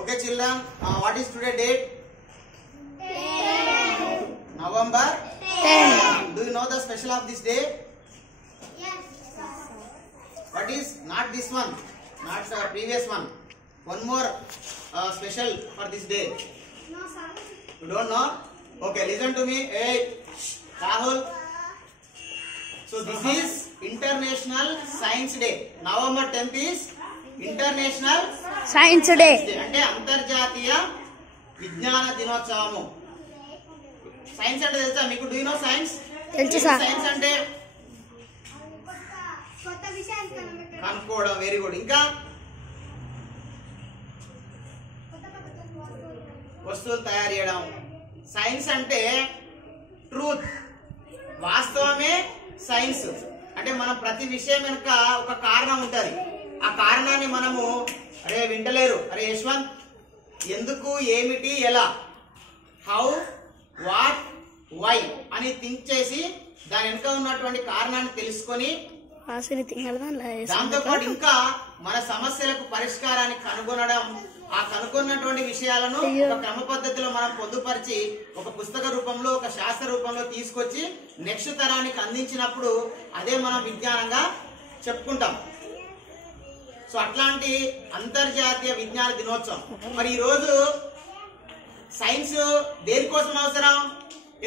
Okay, children. What is today date? 10. November 10. Do you know the special of this day? Yes. What is not this one? Not the previous one. One more special for this day. No, sir. You don't know? Okay, listen to me. Hey, Rahul. So this is International Science Day. November 10th is International Science Day. అంటే అంతర్జాతీయ విజ్ఞాన దినోత్సవము. Science అంటే తెలుసా మీకు? Do you know science? తెలుసు sir. Science అంటే కొత్త విషయాలు కనుగొనడం. కనుక్కోవడం. Very good. ఇంకా వస్తువులు తయారు చేయడం. సైన్స్ అంటే ట్రూత్, వాస్తవమే సైన్స్. అంటే మనం ప్రతి విషయం వెనుక ఒక కారణం ఉంటది. ఆ కారణాన్ని మనము అరే వింటలేరు, అరే యశ్వంత్ ఎందుకు, ఏమిటి, ఎలా, హౌ, వాట్, వై అని థింక్ చేసి దాని వెనుక ఉన్నటువంటి కారణాన్ని తెలుసుకొని దాంతో పాటు ఇంకా మన సమస్యలకు పరిష్కారాన్ని కనుగొనడం, ఆ కనుగొన్నటువంటి విషయాలను ఒక క్రమ పద్ధతిలో మనం పొందుపరిచి ఒక పుస్తక రూపంలో, ఒక శాస్త్ర రూపంలో తీసుకొచ్చి నెక్స్ట్ తరానికి అందించినప్పుడు అదే మనం విజ్ఞానంగా చెప్పుకుంటాం. సో అట్లాంటి అంతర్జాతీయ విజ్ఞాన దినోత్సవం. మరి ఈరోజు సైన్స్ దేనికోసం అవసరం,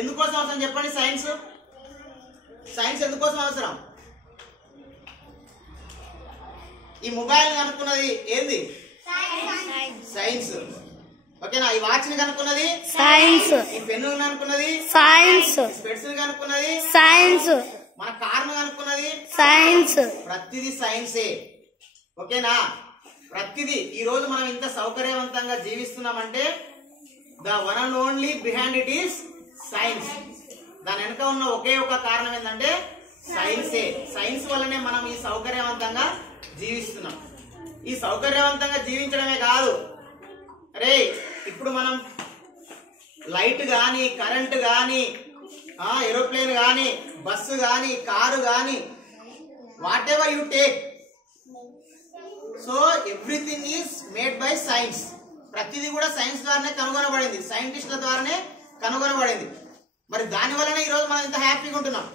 ఎందుకోసం అవసరం చెప్పండి? సైన్స్ ఎందుకోసం అవసరం? ఈ మొబైల్ కనుక్కున్నది ఏంది? సైన్స్. ఓకేనా? ఈ వాచ్ ని కనుక్కున్నది సైన్స్. ఈ పెన్ను కనుక్కున్నది సైన్స్. స్పెట్స్ కనుక్కున్నది సైన్స్. మన కారును కనుక్కున్నది సైన్స్. ప్రతిదీ సైన్సే. ఓకేనా? ప్రతిదీ. ఈ రోజు మనం ఇంత సౌకర్యవంతంగా జీవిస్తున్నామంటే the one and only behind it is science. దాని వెనుక ఉన్న ఒకే ఒక కారణం ఏంటంటే సైన్సే. సైన్స్ వల్లనే మనం ఈ సౌకర్యవంతంగా జీవిస్తున్నాం. ఈ సౌకర్యవంతంగా జీవించడమే కాదు, అరే ఇప్పుడు మనం లైట్ గాని, కరెంట్ గాని, ఏరోప్లేన్ గాని, బస్సు గాని, కారు గాని, what ever you take, so everything is made by science. ప్రతిదీ కూడా సైన్స్ ద్వారానే కనుగొనబడింది, సైంటిస్టుల ద్వారానే కనుగొనబడింది. మరి దాని వల్లనే ఈరోజు మనం ఇంత హ్యాపీగా ఉంటున్నాం.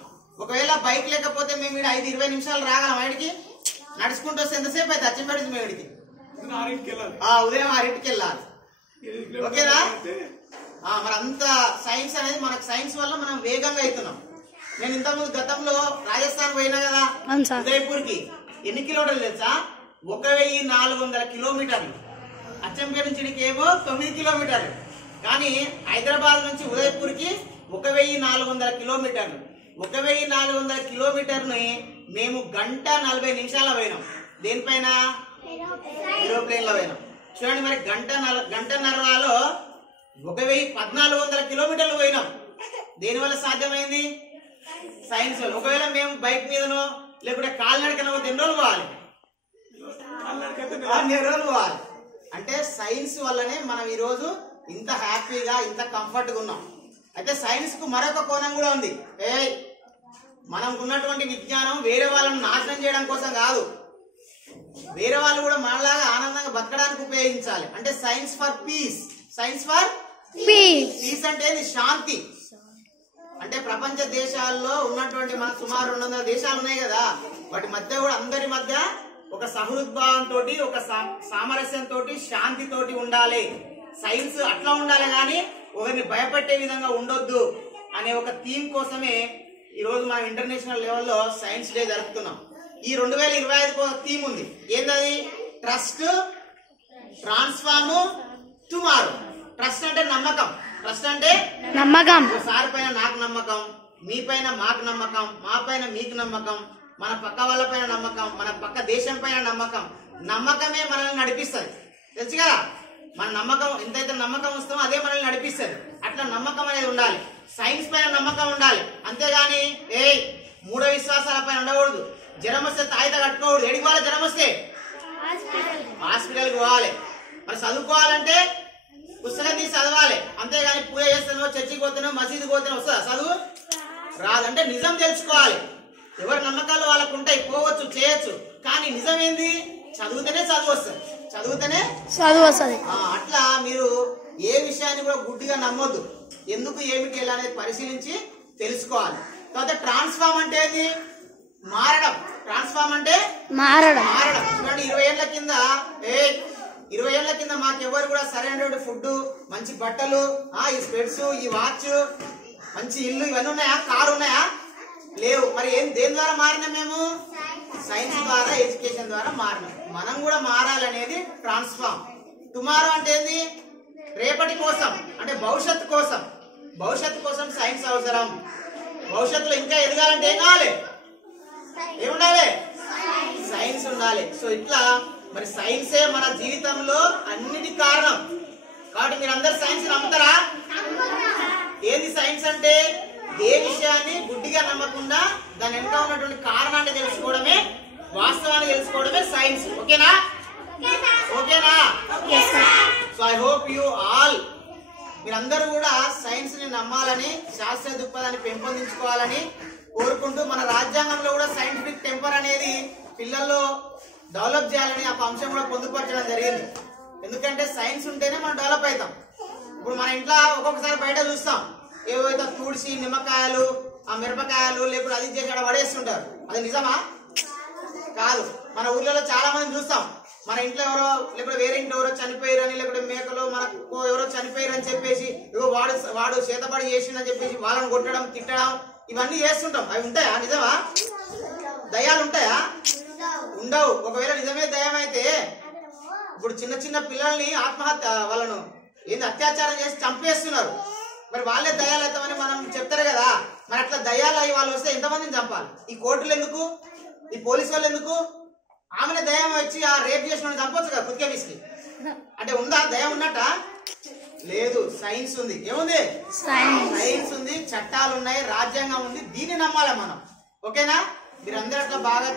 ఒకవేళ బైక్ లేకపోతే మేము ఇక్కడ 5-20 నిమిషాలు రాగలం. ఆయనకి నడుచుకుంటూ వస్తే ఎంతసేపు అయితే అచ్చంపేట మేము ఇడికి ఉదయం 6కి వెళ్ళాలి. ఓకేనా? మరి అంత సైన్స్ అనేది మనకు, సైన్స్ వల్ల మనం వేగంగా అవుతున్నాం. నేను ఇంతకుముందు గతంలో రాజస్థాన్ పోయినా కదా, ఉదయపూర్ కి ఎన్ని కిలోమీటర్లు తెలుసా? 1400 కిలోమీటర్లు. అచ్చంపేట నుంచి ఏమో 9 కిలోమీటర్లు. కానీ హైదరాబాద్ నుంచి ఉదయపూర్ కి 1400 కిలోమీటర్లు. 1400 కిలోమీటర్ని మేము 1:40 పోయినాం. దేనిపైన? ఏరోప్లేన్ లో పోయినాం. చూడండి, మరి గంటన్నరలో 1400 కిలోమీటర్లు పోయినాం. దేనివల్ల సాధ్యమైంది? సైన్స్ వల్ల. ఒకవేళ మేము బైక్ మీదనో లేకుంటే కాలినడకన పోతే ఎన్ని రోజులు పోవాలి? 2 రోజులు పోవాలి. అంటే సైన్స్ వల్లనే మనం ఈరోజు ఇంత హ్యాపీగా, ఇంత కంఫర్ట్ గా ఉన్నాం. అయితే సైన్స్ కు మరొక కోణం కూడా ఉంది. మనకు ఉన్నటువంటి విజ్ఞానం వేరే వాళ్ళని నాశనం చేయడం కోసం కాదు, వేరే వాళ్ళు కూడా మనలాగా ఆనందంగా బతకడానికి ఉపయోగించాలి. అంటే science for piece. Science for piece అంటే శాంతి. అంటే ప్రపంచ దేశాల్లో ఉన్నటువంటి మన సుమారు 200 దేశాలు ఉన్నాయి కదా, వాటి మధ్య కూడా అందరి మధ్య ఒక సహృద్భావంతో, ఒక సామరస్యంతో, శాంతితోటి ఉండాలి. సైన్స్ అట్లా ఉండాలి కానీ ఒకరిని భయపెట్టే విధంగా ఉండొద్దు అనే ఒక థీమ్ కోసమే ఈ రోజు మనం ఇంటర్నేషనల్ లెవెల్లో సైన్స్ డే జరుపుతున్నాం. ఈ 2025 థీమ్ ఉంది. ఏంటది? Trust, transform, tomorrow. ట్రస్ట్ అంటే నమ్మకం. ట్రస్ట్ అంటే నమ్మకం. సార్ పైన నాకు నమ్మకం, మీ పైన మాకు నమ్మకం, మా పైన మీకు నమ్మకం, మన పక్క వాళ్ళ పైన నమ్మకం, మన పక్క దేశం పైన నమ్మకం. నమ్మకమే మనల్ని నడిపిస్తుంది. తెలుసు కదా? మన నమ్మకం ఎంతైతే నమ్మకం వస్తామో అదే మనల్ని నడిపిస్తుంది. అట్లా నమ్మకం అనేది ఉండాలి. సైన్స్ పైన నమ్మకం ఉండాలి. అంతేగాని మూఢ విశ్వాసాల పైన ఉండకూడదు. జ్వరం వస్తే తాయిత కట్టుకోకూడదు. ఎడికి పోవాలి? జ్వరం వస్తే హాస్పిటల్కి పోవాలి. మరి చదువుకోవాలంటే పుస్తకం తీసి చదవాలి. అంతేగాని పూజ చేస్తానో, చర్చికి పోతానో, మసీదుకి పోతానో వస్తుందా? చదువు రాదంటే నిజం తెలుసుకోవాలి. ఎవరి నమ్మకాలు వాళ్ళకు ఉంటాయి, పోవచ్చు, చేయొచ్చు. కానీ నిజం ఏంది? చదివితేనే చదువు వస్తుంది. చదివితేనే చదువు వస్తుంది. అట్లా మీరు ఏ విషయాన్ని కూడా గుడ్డిగా నమ్మొద్దు. ఎందుకు ఏమిటి ఎలా అనేది పరిశీలించి తెలుసుకోవాలి. తర్వాత ట్రాన్స్ఫార్మ్ అంటే ఏంది? మారడం. ట్రాన్స్ఫార్మ్ అంటే మారడం. చూడండి 20 ఏళ్ల కింద 20 ఏళ్ల కింద మాకెవరు కూడా సరైనటువంటి ఫుడ్, మంచి బట్టలు, ఈ స్పెట్స్, ఈ వాచ్, మంచి ఇల్లు ఇవన్నీ ఉన్నాయా? కారు ఉన్నాయా? లేవు. మరి దేని ద్వారా మారినా? మేము సైన్స్ ద్వారా, ఎడ్యుకేషన్ ద్వారా మారినాం. మనం కూడా మారాలనేది ట్రాన్స్ఫార్మ్. టుమారో అంటే ఏంది? రేపటి కోసం, అంటే భవిష్యత్తు కోసం. భవిష్యత్తు కోసం సైన్స్ అవసరం. భవిష్యత్తులో ఇంకా ఎదగాలంటే ఏం కావాలి? ఏముండాలి? సైన్స్ ఉండాలి. సో ఇట్లా మరి సైన్సే మన జీవితంలో అన్నిటి కారణం. కాబట్టి మీరు అందరు సైన్స్ నమ్ముతారా? ఏంది సైన్స్ అంటే? ఏ విషయాన్ని గుడ్డిగా నమ్మకుండా దాని వెనుక ఉన్నటువంటి కారణాన్ని తెలుసుకోవడమే, వాస్తవాన్ని తెలుసుకోవడమే సైన్స్. ఓకేనా? ఓకేనా? So I hope you all మీరందరూ కూడా సైన్స్ ని నమ్మాలని, శాస్త్రీయ దృక్పథాన్ని పెంపొందించుకోవాలని కోరుకుంటూ, మన రాజ్యాంగంలో కూడా సైంటిఫిక్ టెంపర్ అనేది పిల్లల్లో డెవలప్ చేయాలని ఆ అంశం కూడా పొందుపరచడం జరిగింది. ఎందుకంటే సైన్స్ ఉంటేనే మనం డెవలప్ అవుతాం. ఇప్పుడు మన ఇంట్లో ఒక్కొక్కసారి బయట చూస్తాం, ఏవైతే తుడిసి నిమ్మకాయలు, ఆ మిరపకాయలు లేకపోతే అది చేసి అక్కడ పడేస్తుంటారు. అది నిజమా? కాదు. మన ఊర్లలో చాలా మంది చూస్తాం, మన ఇంట్లో ఎవరో లేకపోతే వేరే ఇంట్లో ఎవరో చనిపోయారని, లేకపోతే మేకలో మనకు ఎవరో చనిపోయారని చెప్పేసి వాడు చేతబడి చేసిందని చెప్పేసి వాళ్ళని కొట్టడం, తిట్టడం, ఇవన్నీ చేస్తుంటాం. అవి ఉంటాయా? నిజమా? దయాలు ఉంటాయా? ఉండవు. ఒకవేళ నిజమే దయం అయితే ఇప్పుడు చిన్న చిన్న పిల్లల్ని ఆత్మహత్య, వాళ్ళను అత్యాచారం చేసి చంపేస్తున్నారు. మరి వాళ్ళే దయాలు అవుతామని మనం చెప్తారు కదా. మరి అట్లా దయాలు అయ్యి వాళ్ళు వస్తే ఎంతమందిని చంపాలి? ఈ కోర్టులు ఎందుకు? ఈ పోలీసు వాళ్ళు ఎందుకు? ఆమెనే దయం వచ్చి ఆ రేప్ చేసిన చంపొచ్చు కదా కుతికే విసికి. అంటే ఉందా? దయం ఉన్నట్ట? లేదు. సైన్స్ ఉంది. ఏముంది? సైన్స్ ఉంది, చట్టాలు ఉన్నాయి, రాజ్యాంగం ఉంది. దీన్ని నమ్మాలి మనం. ఓకేనా? మీరందరూ అట్లా బాగా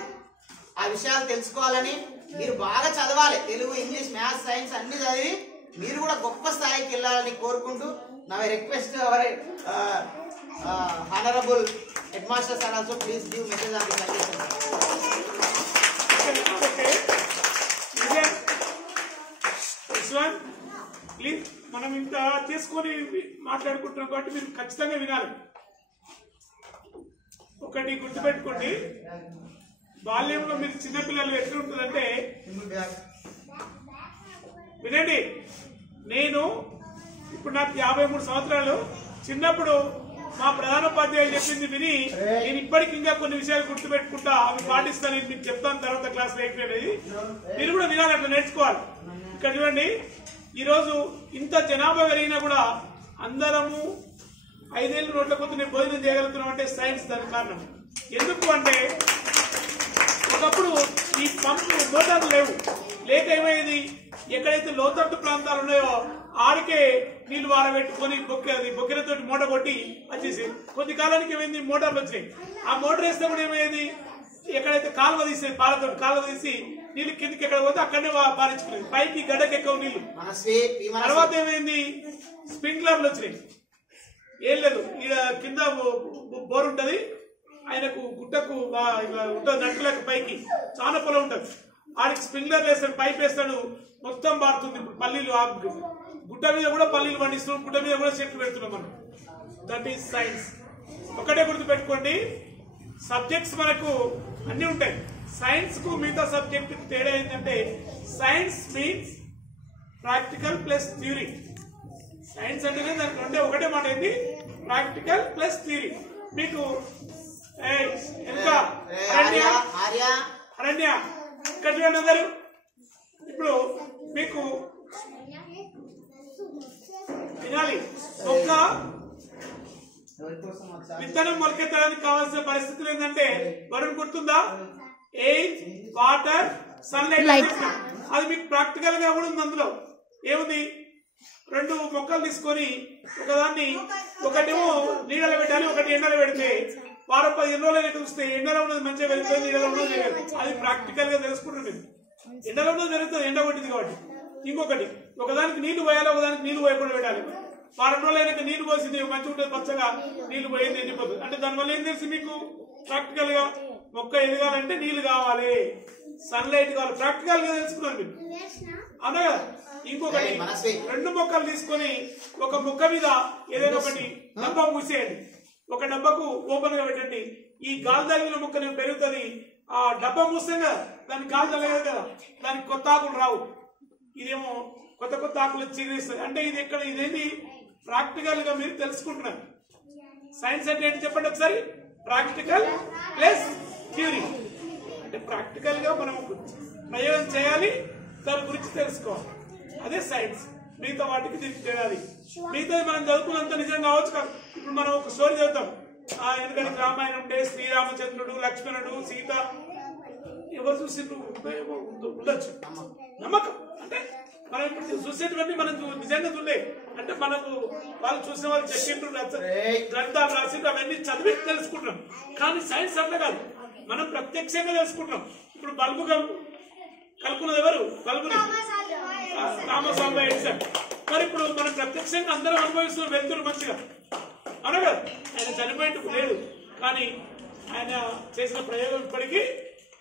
ఆ విషయాలు తెలుసుకోవాలని, మీరు బాగా చదవాలి. తెలుగు, ఇంగ్లీష్, మ్యాథ్స్, సైన్స్ అన్ని చదివి మీరు కూడా గొప్ప స్థాయికి వెళ్ళాలని కోరుకుంటూ, నా request our honourable head master sir also please give message on the science. Please, మనం ఇంత చేసుకొని మాట్లాడుకుంటున్నాం కాబట్టి మీరు ఖచ్చితంగా వినాలి. ఒకటి గుర్తుపెట్టుకోండి, బాల్యంలో మీరు చిన్నపిల్లలు ఎట్లుంటుందంటే, వినండి, నేను ఇప్పుడు నాకు 53 సంవత్సరాలు. చిన్నప్పుడు మా ప్రధానోపాధ్యాయులు చెప్పింది విని నేను ఇప్పటికి ఇంకా కొన్ని విషయాలు గుర్తుపెట్టుకుంటా, అవి పాటిస్తాను. నేను మీకు చెప్తాను తర్వాత క్లాస్లో ఏంటనేది. మీరు కూడా వినాలి, అట్లా నేర్చుకోవాలి. ఇక్కడ చూడండి, ఈరోజు ఇంత జనాభా పెరిగినా కూడా అందరము 5 ఏళ్ళు రోడ్ల కొద్ది భోజనం చేయగలుగుతున్నాం అంటే సైన్స్ దానికి కారణం. ఎందుకు అంటే ఒకప్పుడు ఈ పంపు మోటార్లు లేవు. లేక ఏమయ్యేది, ఎక్కడైతే లోతట్టు ప్రాంతాలు ఉన్నాయో ఆడికే నీళ్లు వారబెట్టుకొని బొక్కెలతో మూట కొట్టి వచ్చేసి కొద్ది కాలానికి ఏమైంది, మోటార్లు వచ్చినాయి. ఆ మోటార్ వేస్తే కూడా ఏమయ్యేది, ఎక్కడైతే కాలువ తీసేది, పాలతో కాలువ తీసి నీళ్లు కిందకి ఎక్కడ పోతే అక్కడనే పారించుకునేది, పైకి గడ్డకెక్కవు నీళ్లు. తర్వాత ఏమైంది, స్ప్రింక్లర్లు వచ్చినాయి. ఏం లేదు, ఈడ కింద బోర్ ఉంటది, ఆయనకు గుట్టకు ఉంటుంది నట్టులకు, పైకి చాలా పొలం ఉంటది, ఆడికి స్ప్రింక్లర్ వేస్తాడు, పైప్ వేస్తాడు, మొత్తం మారుతుంది. ఇప్పుడు పల్లీలు గుట్ట మీద కూడా పల్లీలు పండిస్తున్నాం, గుట్ట మీద కూడా చెట్లు పెడుతున్నాం మనం. That is science. ఒకటే గుర్తు పెట్టుకోండి, సబ్జెక్ట్స్ మనకు అన్ని ఉంటాయి. సైన్స్ కు మిగతా సబ్జెక్ట్ తేడా ఏంటంటే, science means practical plus theory. Science అంటేనే దానికి ఉండే ఒకటే మాట ఏంటి, ప్రాక్టికల్ ప్లస్ థియరీ. మీకు ఇంకా అరణ్య ఇక్కడ చూడండి అందరు. ఇప్పుడు మీకు వినాలి, ఒక్క విత్తనం మొలకెత్తడానికి కావాల్సిన పరిస్థితులు ఏంటంటే, వరుణ్ గుర్తుందా, ఎయిర్, వాటర్, సన్లైట్. అది మీకు ప్రాక్టికల్ గా కూడా ఉంది. అందులో ఏముంది, 2 మొక్కలు తీసుకొని ఒకదాన్ని ఒకటేమో నీడలో పెట్టాలి, ఒకటి ఎండలో పెడితే వారం 15 రోజులు చూస్తే ఎండలో ఉన్నది మంచిగా వెళ్తుంది, నీడలో ఉన్నది జరుగుతుంది. అది ప్రాక్టికల్ గా తెలుసుకుంటారు మీరు. ఎండలో ఉన్నది జరుగుతుంది, ఎండ కొట్టింది కాబట్టి. ఇంకొకటి, ఒకదానికి నీళ్లు పోయాలి, ఒకదానికి నీళ్లు పోయకుండా పెట్టాలి. వారం రోజులు అయినాక నీళ్లు పోసింది మంచిగా ఉంటుంది, పచ్చగా నీళ్లు పోయింది ఎండిపోతుంది. అంటే దానివల్ల ఏం తెలుసు మీకు, ప్రాక్టికల్ గా మొక్క ఎదగాలంటే నీళ్లు కావాలి, సన్లైట్ కావాలి, ప్రాక్టికల్ గా తెలుసుకున్నాను మీరు. అవునా కదా. ఇంకొకటి మనస్వి. 2 మొక్కలు తీసుకొని ఒక మొక్క మీద ఏదైనా ఒకటి డబ్బా మూసేయండి. ఒక డబ్బాకు ఓపెన్ గా పెట్టండి. ఈ గాలి తగిలిన మొక్క పెరుగుతుంది. ఆ డబ్బా మూస్తే కదా దానికి గాలి తగలేదు కదా, దానికి కొత్త ఆకులు రావు. ఇదేమో కొత్త కొత్త ఆకులు చిగురిస్తుంది. అంటే ఇది ఎక్కడ ఇదేంటి ప్రాక్టికల్ గా మీరు తెలుసుకుంటున్నారు. సైన్స్ అంటే ఏంటి చెప్పండి ఒకసారి. Practical plus theory. అంటే ప్రాక్టికల్ గా మనం ప్రయోగం చేయాలి, దాని గురించి తెలుసుకోవాలి. అదే సైన్స్. మిగతా వాటికి దీనికి తేడాలి. మిగతాది మనం చదువుకున్నంత నిజం కావచ్చు కాదు. ఇప్పుడు మనం ఒక స్టోరీ చదువుతాం. ఎందుకంటే రామాయణం ఉంటే శ్రీరామచంద్రుడు, లక్ష్మణుడు, సీత ఎవరు చూసిండ్రు ఉండొచ్చు. నమ్మకం అంటే మనం ఇప్పుడు చూసేటువంటి మనం నిజంగా చూడలే. అంటే మనకు వాళ్ళు చూసిన వాళ్ళు చెప్పిండ్రు, గ్రంథాలు రాసిండ్రు, అవన్నీ చదివి తెలుసుకుంటాం. కానీ సైన్స్ అట్లా కాదు, మనం ప్రత్యక్షంగా తెలుసుకుంటాం. ఇప్పుడు బల్బు కలుపుకున్నది ఎవరు? బల్బుని థామస్ ఆల్వా ఎడిసన్. మరి ఇప్పుడు మనం ప్రత్యక్షంగా అందరం అనుభవిస్తున్న వెళ్తున్నారు మంచిగా, అవునా కదా. ఆయన చనిపోయేందుకు లేదు, కానీ ఆయన చేసిన ప్రయోగం ఇప్పటికీ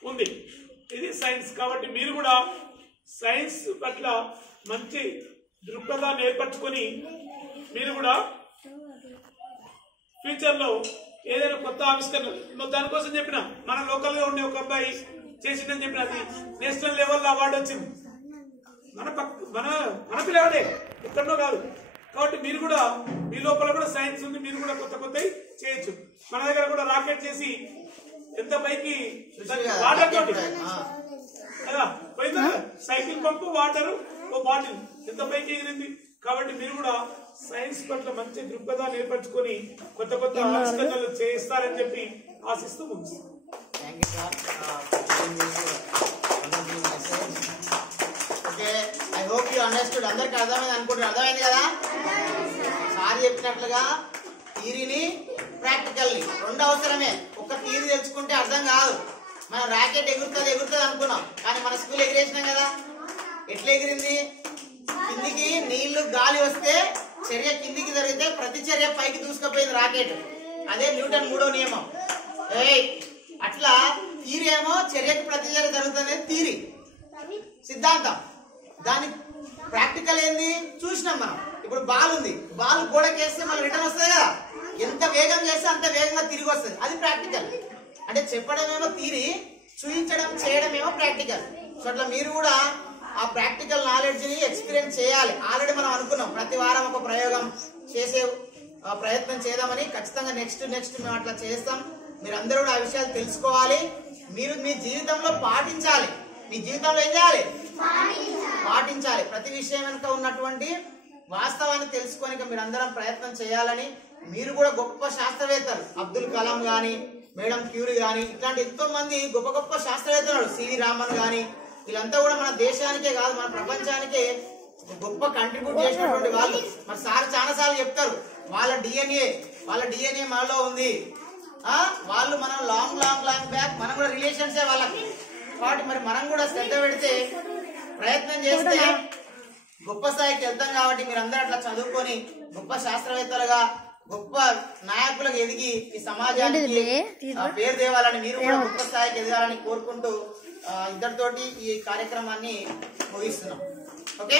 ఉంది. ఇది సైన్స్. కాబట్టి మీరు కూడా సైన్స్ పట్ల మంచి దృక్పథాన్ని ఏర్పరచుకొని మీరు కూడా ఫ్యూచర్ లో ఏదైనా కొత్త ఆవిష్కరణ దానికోసం చెప్పిన మన లోకల్ గా ఉండే ఒక అబ్బాయి చేసిందని చెప్పిన అది నేషనల్ లెవెల్లో అవార్డు వచ్చింది. మన పిల్లవాడే, ఎక్కడో కాదు. కాబట్టి మీరు కూడా మీ లోపల కూడా సైన్స్ ఉంది, మీరు కూడా కొత్త కొత్త చేయొచ్చు. మన దగ్గర కూడా రాకెట్ చేసి ఎంత పైకి వాటర్ తోటి కదా పోయిందా, సైకిల్ పంపు, వాటర్, ఓ బాటిల్ ఎంత పైకి ఎగిరింది. కాబట్టి మీరు కూడా సైన్స్ పట్ల మంచి దృక్పథాన్ని ఏర్పరచుకొని కొత్త కొత్త ఆవిష్కరణలు చేస్తారని చెప్పి ఆశిస్తూ ముగిస్తాం. I hope you understood. అందరికి అర్థమైంది అనుకుంటున్నారు. అర్థమైంది కదా. సార్ చెప్పినట్లుగా థియరీని ప్రాక్టికల్ని రెండు అవసరమే. ఒక్క థియరీ తెలుసుకుంటే అర్థం కాదు. మనం రాకెట్ ఎగురుతుంది అనుకున్నాం, కానీ మన స్కూల్ ఎగిరేసినాం కదా. ఎట్లా ఎగిరింది? కిందికి నీళ్లు గాలి వస్తే చర్య కిందికి జరిగితే ప్రతి చర్య పైకి దూసుకుపోయింది రాకెట్. అదే న్యూటన్ 3వ నియమం. అట్లా థియరీ ఏమో చర్యకి ప్రతి చర్య జరుగుతుంది థియరీ, సిద్ధాంతం. దాని ప్రాక్టికల్ ఏంది చూసినాం మనం. ఇప్పుడు బాల్ ఉంది, బాల్ గోడకేస్తే మళ్ళీ రిటర్న్ వస్తుంది కదా. ఎంత వేగం చేస్తే అంత వేగంగా తిరిగి వస్తుంది. అది ప్రాక్టికల్. అంటే చెప్పడమేమో థియరీ, చూపించడం చేయడమేమో ప్రాక్టికల్. సో అట్లా మీరు కూడా ఆ ప్రాక్టికల్ నాలెడ్జ్ ని ఎక్స్పీరియన్స్ చేయాలి. ఆల్రెడీ మనం అనుకున్నాం ప్రతి వారం ఒక ప్రయోగం చేసే ప్రయత్నం చేద్దామని. ఖచ్చితంగా నెక్స్ట్ మేము అట్లా చేస్తాం. మీరందరూ కూడా ఆ విషయాలు తెలుసుకోవాలి. మీరు మీ జీవితంలో పాటించాలి. మీ జీవితంలో ఏం చేయాలి? పాటించాలి. ప్రతి విషయం వెనుక ఉన్నటువంటి వాస్తవాన్ని తెలుసుకొని మీరందరం ప్రయత్నం చేయాలని. మీరు కూడా గొప్ప శాస్త్రవేత్తలు, అబ్దుల్ కలాం గాని, మేడం క్యూరీ గాని, ఇట్లాంటి ఎంతో మంది గొప్ప గొప్ప శాస్త్రవేత్తలు, సివి రామన్ గాని, వీళ్ళంతా కూడా మన దేశానికే కాదు మన ప్రపంచానికే గొప్ప కంట్రిబ్యూట్ చేసినటువంటి వాళ్ళు. మరి సార్ చాలా సార్లు చెప్తారు వాళ్ళ డిఎన్ఏ మనలో ఉంది. వాళ్ళు మనం లాంగ్ బ్యాక్ మనం కూడా రిలేషన్సే వాళ్ళకి. కాబట్టి మరి మనం కూడా శ్రద్ధ పెడితే ప్రయత్నం చేస్తే గొప్ప స్థాయికి వెళ్తాం. కాబట్టి మీరందరూ అట్లా చదువుకొని గొప్ప శాస్త్రవేత్తలుగా, గొప్ప నాయకులకు ఎదిగి ఈ సమాజానికి పేరు తేవాలని, మీరు కూడా గొప్ప స్థాయికి ఎదగాలని కోరుకుంటూ ఇద్దరితోటి ఈ కార్యక్రమాన్ని ముగిస్తున్నాం. ఓకే.